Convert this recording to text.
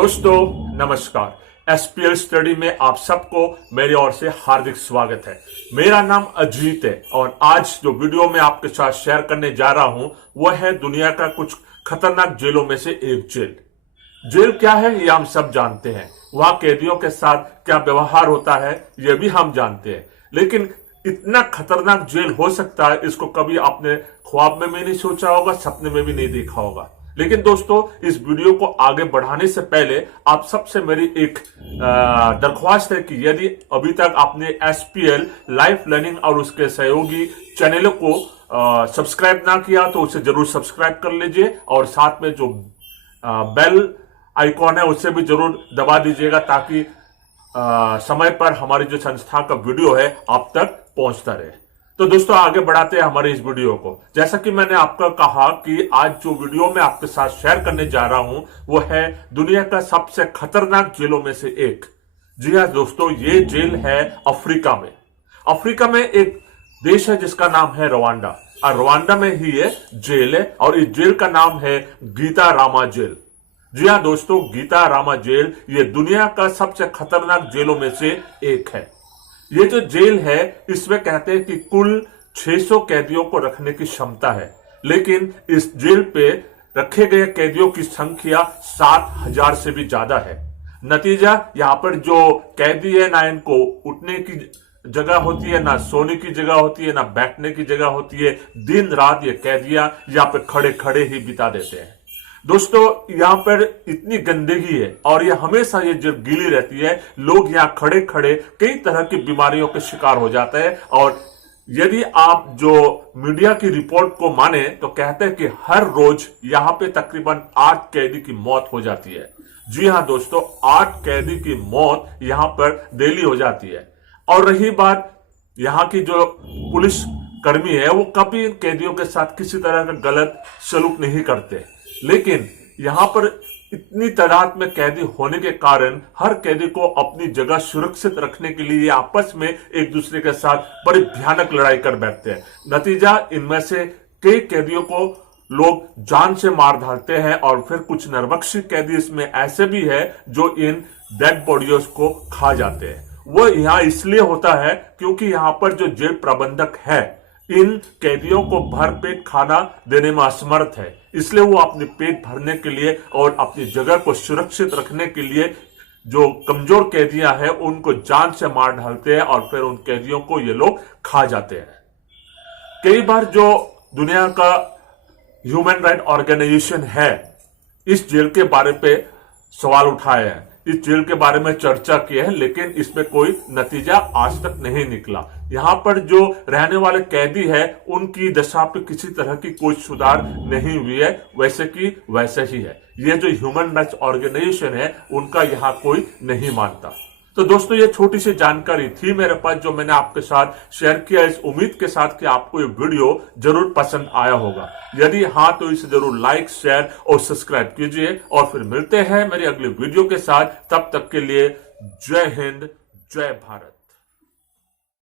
दोस्तों नमस्कार। SPL study में आप सबको मेरी ओर से हार्दिक स्वागत है। मेरा नाम अजीत है और आज जो वीडियो मैं आपके साथ शेयर करने जा रहा हूं वह है दुनिया का कुछ खतरनाक जेलों में से एक जेल। जेल क्या है ये हम सब जानते हैं, वहां कैदियों के साथ क्या व्यवहार होता है ये भी हम जानते हैं, लेकिन इतना खतरनाक जेल हो सकता है इसको कभी आपने ख्वाब में भी नहीं सोचा होगा, सपने में भी नहीं देखा होगा। लेकिन दोस्तों इस वीडियो को आगे बढ़ाने से पहले आप सबसे मेरी एक दरख्वास्त है कि यदि अभी तक आपने एसपीएल लाइफ लर्निंग और उसके सहयोगी चैनलों को सब्सक्राइब ना किया तो उसे जरूर सब्सक्राइब कर लीजिए और साथ में जो बेल आइकॉन है उसे भी जरूर दबा दीजिएगा ताकि समय पर हमारी जो संस्था का वीडियो है आप तक पहुंचता रहे। तो दोस्तों आगे बढ़ाते हैं हमारे इस वीडियो को। जैसा कि मैंने आपको कहा कि आज जो वीडियो मैं आपके साथ शेयर करने जा रहा हूं वो है दुनिया का सबसे खतरनाक जेलों में से एक। जी हाँ दोस्तों, ये जेल है अफ्रीका में। अफ्रीका में एक देश है जिसका नाम है रवांडा और रवांडा में ही ये जेल है और इस जेल का नाम है गीता रामा जेल। जी हाँ दोस्तों, गीता रामा जेल ये दुनिया का सबसे खतरनाक जेलों में से एक है। ये जो जेल है इसमें कहते हैं कि कुल 600 कैदियों को रखने की क्षमता है, लेकिन इस जेल पे रखे गए कैदियों की संख्या 7,000 से भी ज्यादा है। नतीजा यहाँ पर जो कैदी है ना इनको उठने की जगह होती है, ना सोने की जगह होती है, ना बैठने की जगह होती है। दिन रात ये कैदियां यहाँ पे खड़े खड़े ही बिता देते हैं। दोस्तों यहाँ पर इतनी गंदगी है और ये हमेशा ये जो गीली रहती है, लोग यहाँ खड़े खड़े कई तरह की बीमारियों के शिकार हो जाते हैं। और यदि आप जो मीडिया की रिपोर्ट को माने तो कहते हैं कि हर रोज यहाँ पे तकरीबन 8 कैदी की मौत हो जाती है। जी हाँ दोस्तों, 8 कैदी की मौत यहाँ पर डेली हो जाती है। और रही बात यहाँ की जो पुलिस कर्मी है वो कभी कैदियों के साथ किसी तरह का गलत सलूक नहीं करते, लेकिन यहाँ पर इतनी तादाद में कैदी होने के कारण हर कैदी को अपनी जगह सुरक्षित रखने के लिए आपस में एक दूसरे के साथ बड़ी भयानक लड़ाई कर बैठते हैं। नतीजा इनमें से कई कैदियों को लोग जान से मार डालते हैं और फिर कुछ नरभक्षी कैदी इसमें ऐसे भी है जो इन डेड बॉडीज को खा जाते हैं। वो यहाँ इसलिए होता है क्योंकि यहाँ पर जो जेल प्रबंधक है इन कैदियों को भरपेट खाना देने में असमर्थ है, इसलिए वो अपने पेट भरने के लिए और अपनी जगह को सुरक्षित रखने के लिए जो कमजोर कैदियां हैं उनको जान से मार डालते हैं और फिर उन कैदियों को ये लोग खा जाते हैं। कई बार जो दुनिया का ह्यूमन राइट ऑर्गेनाइजेशन है इस जेल के बारे पे सवाल उठाए हैं, इस जेल के बारे में चर्चा की है, लेकिन इसमें कोई नतीजा आज तक नहीं निकला। यहाँ पर जो रहने वाले कैदी है उनकी दशा पे किसी तरह की कोई सुधार नहीं हुई है, वैसे की वैसे ही है। ये जो ह्यूमन राइट्स ऑर्गेनाइजेशन है उनका यहाँ कोई नहीं मानता। तो दोस्तों ये छोटी सी जानकारी थी मेरे पास जो मैंने आपके साथ शेयर किया, इस उम्मीद के साथ कि आपको ये वीडियो जरूर पसंद आया होगा। यदि हाँ तो इसे जरूर लाइक, शेयर और सब्सक्राइब कीजिए और फिर मिलते हैं मेरी अगली वीडियो के साथ। तब तक के लिए जय हिंद, जय भारत।